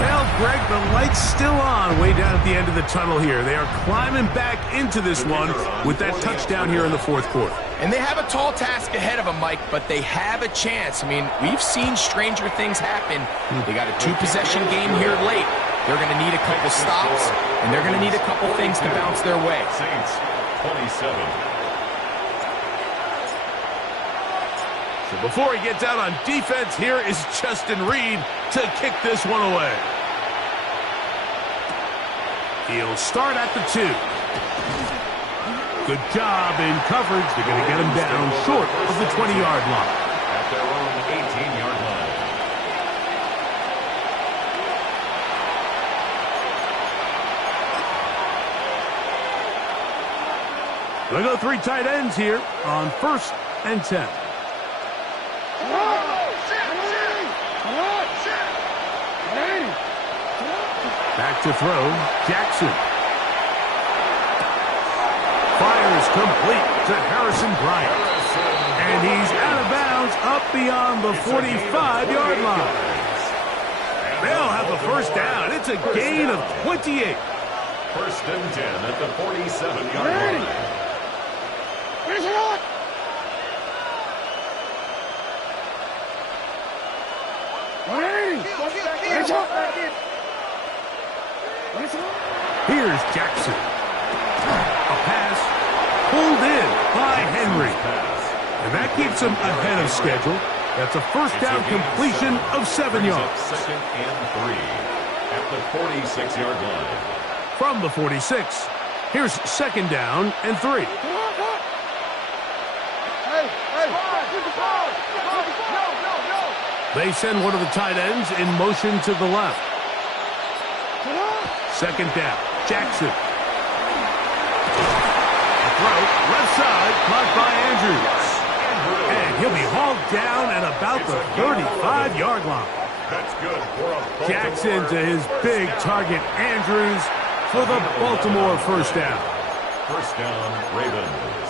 Well, Greg, the light's still on way down at the end of the tunnel here. They are climbing back into this one with that touchdown here in the 4th quarter. And they have a tall task ahead of them, Mike, but they have a chance. I mean, we've seen stranger things happen. They got a 2-possession game here late. They're going to need a couple stops, and they're going to need a couple things to bounce their way. Saints 27. So before he gets out on defense, here is Justin Reed to kick this one away. He'll start at the 2. Good job in coverage. They're going to get him down short of the 20-yard line. At their own 18-yard line. They'll go 3 tight ends here on 1st and 10. Back to throw, Jackson. Fires complete to Harrison Bryant. And he's out of bounds up beyond the 45-yard line. They'll have the first down. It's a gain of 28. 1st and 10 at the 47-yard line. Here's Jackson. A pass pulled in by Henry. And that keeps him ahead of schedule. That's a first down completion of 7 yards. 2nd and 3 at the 46-yard line. From the 46, here's 2nd down and 3. They send one of the tight ends in motion to the left. 2nd down, Jackson. Throw, left side, caught by Andrews. And he'll be hauled down at about the 35-yard line. That's good for a Jackson to his big target, Andrews, for the Baltimore first down. 1st down, Ravens.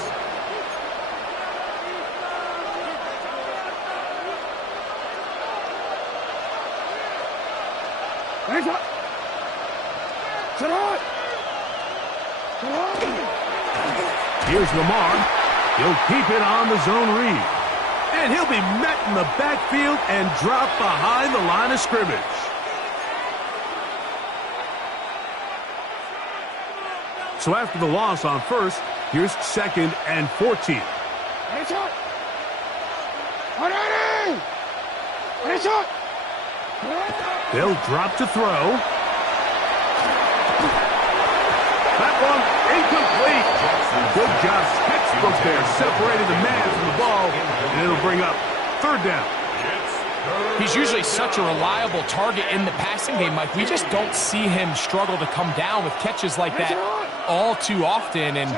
Here's Lamar. He'll keep it on the zone read. And he'll be met in the backfield and dropped behind the line of scrimmage. So after the loss on 1st, here's 2nd and 14. They'll drop to throw. That one incomplete. Good job. Textbook there. Separated the man from the ball. And it'll bring up 3rd down. He's usually such a reliable target in the passing game, Mike. We just don't see him struggle to come down with catches like that all too often. And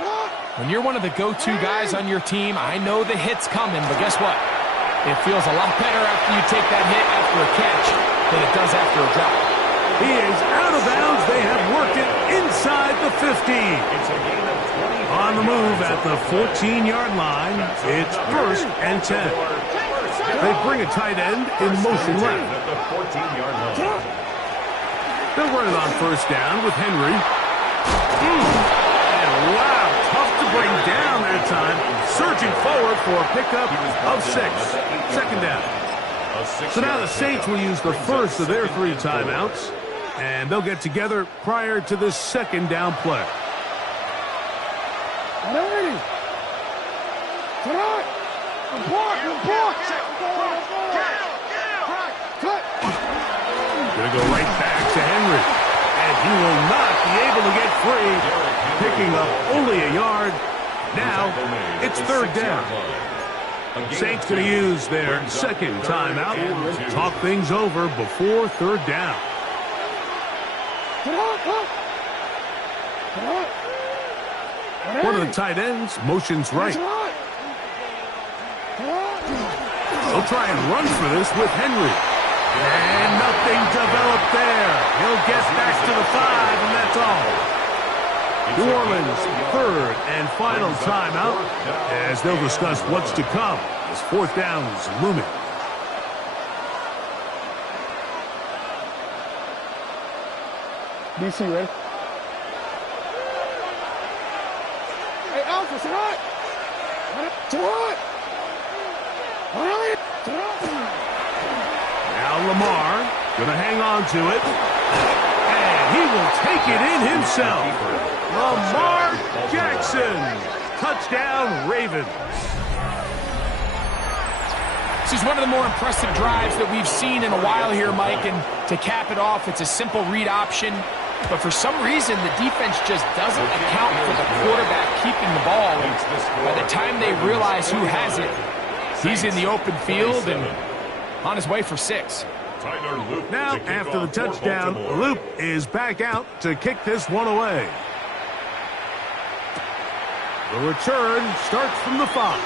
when you're one of the go-to guys on your team, I know the hit's coming, but guess what? It feels a lot better after you take that hit after a catch than it does after a drop. He is out of bounds. They have worked it inside the 15. On the move at the 14-yard line, it's 1st and 10. They bring a tight end in motion left. They'll run it on 1st down with Henry. And wow, tough to bring down that time. Surging forward for a pickup of 6. 2nd down. So now the Saints will use the first of their 3 timeouts, and they'll get together prior to the second down play. Gonna go right back to Henry, and he will not be able to get free, picking up only a yard. Now it's third down. Saints going to use their second timeout and talk things over before third down. One of the tight ends motions right. They'll try and run for this with Henry. And nothing developed there. He'll get back to the 5, and that's all. New Orleans' third and final timeout as they'll discuss what's to come as fourth down is looming. DC, ready? Hey, Alpha, sit hot! Now Lamar gonna hang on to it, and he will take it in himself. Lamar Jackson, touchdown Ravens. This is one of the more impressive drives that we've seen in a while here, Mike, and to cap it off, it's a simple read option, but for some reason the defense just doesn't account for the quarterback keeping the ball, and by the time they realize who has it, he's in the open field and on his way for 6. Now, after the touchdown, Loop is back out to kick this one away. The return starts from the 5.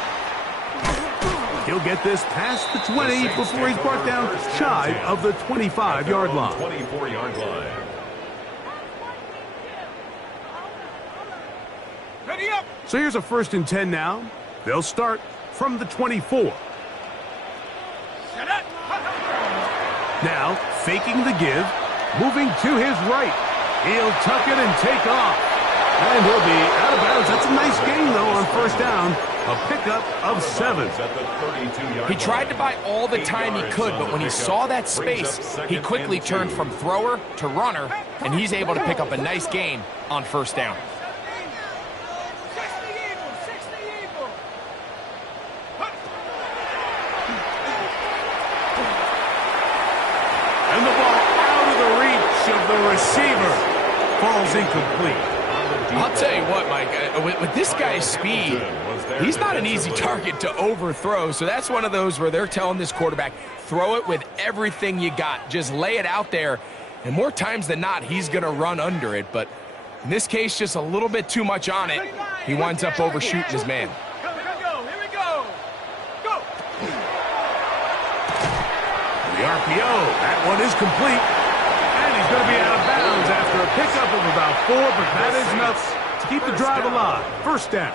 He'll get this past the 20 before he's brought down shy of the 25-yard line. 24-yard line. Ready up! So here's a 1st and 10 now. They'll start from the 24. Set up! Now, faking the give, moving to his right. He'll tuck it and take off. And he'll be out of bounds. That's a nice gain, though, on first down. A pickup of 7. He tried to buy all the time he could, but when he saw that space, he quickly turned from thrower to runner, and he's able to pick up a nice gain on first down. 60 evil! And the ball out of the reach of the receiver. Falls incomplete. I'll tell you what, Mike, with this guy's speed, he's not an easy target to overthrow, so that's one of those where they're telling this quarterback, throw it with everything you got. Just lay it out there, and more times than not, he's going to run under it, but in this case, just a little bit too much on it. He winds up overshooting his man. Here we go! Go! The RPO, that one is complete. And he's going to be out of bounds after a pickup of about 4, but that is enough to keep the drive alive. First down.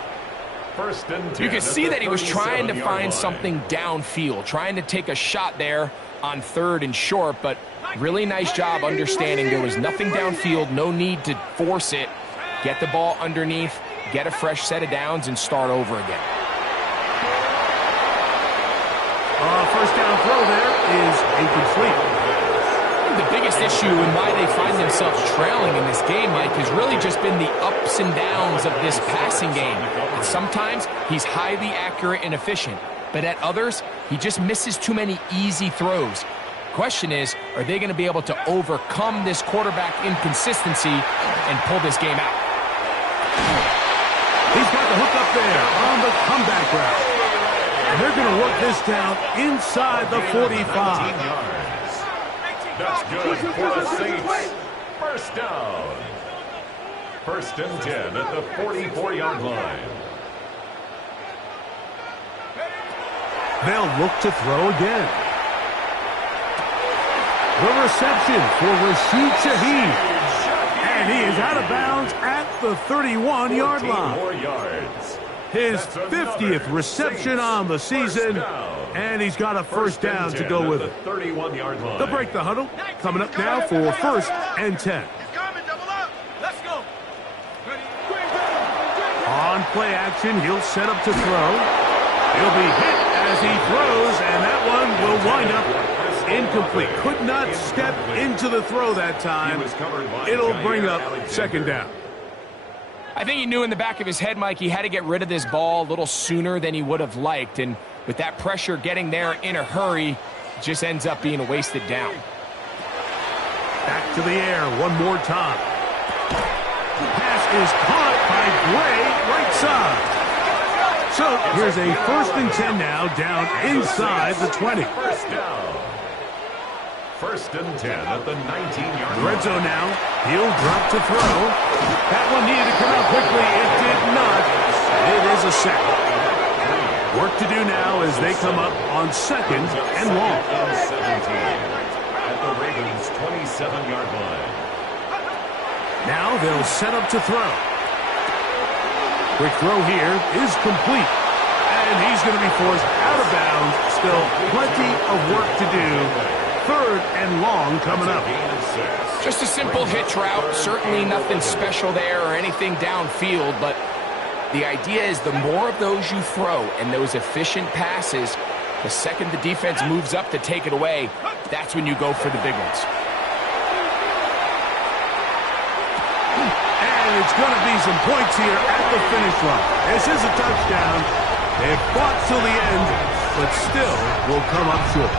You can see that he was trying to find something downfield, trying to take a shot there on 3rd and short, but really nice job understanding there was nothing downfield, no need to force it. Get the ball underneath, get a fresh set of downs, and start over again. First down throw there is incomplete. The biggest issue and why they find themselves trailing in this game, Mike, has really just been the ups and downs of this passing game. And sometimes he's highly accurate and efficient, but at others, he just misses too many easy throws. Question is, are they going to be able to overcome this quarterback inconsistency and pull this game out? He's got the hook up there on the comeback route. And they're going to work this down inside the 45. That's good for the Saints. First down. 1st and 10 at the 44-yard line. They'll look to throw again. The reception for Rashid Shaheed. And he is out of bounds at the 31-yard line. 4 yards. His 50th reception on the season, and he's got a first down to go with it. 31-yard line. They'll break the huddle. Coming up now for 1st and 10. Let's go! On play action, he'll set up to throw. He'll be hit as he throws, and that one will wind up incomplete. Could not step into the throw that time. It'll bring up second down. I think he knew in the back of his head, Mike, he had to get rid of this ball a little sooner than he would have liked. And with that pressure getting there in a hurry, it just ends up being a wasted down. Back to the air one more time. Pass is caught by Gray, right side. So here's a 1st and 10 now, down inside the 20. First down. 1st and 10 at the 19-yard line. Red zone now. He'll drop to throw. That one needed to come out quickly. It did not. It is a sack. Work to do now as they come up on 2nd and long. 17 at the Ravens' 27-yard line. Now they'll set up to throw. Quick throw here is complete. And he's going to be forced out of bounds. Still plenty of work to do. 3rd and long coming up. Just a simple hitch route. Certainly nothing special there or anything downfield, but the idea is the more of those you throw and those efficient passes, the second the defense moves up to take it away, that's when you go for the big ones. And it's going to be some points here at the finish line. This is a touchdown. They fought till the end, but still will come up short.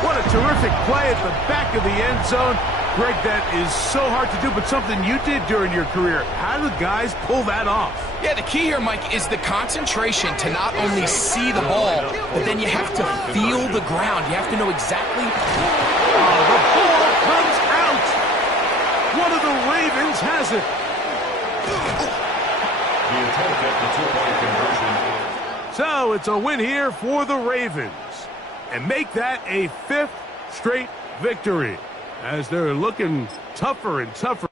What a terrific play at the back of the end zone. Greg, that is so hard to do, but something you did during your career. How do guys pull that off? Yeah, the key here, Mike, is the concentration to not only see the ball, but then you have to feel the ground. You have to know exactly. Oh, the ball comes out. One of the Ravens has it. The attempt at the 2-point conversion. So it's a win here for the Ravens. And make that a 5th straight victory as they're looking tougher and tougher.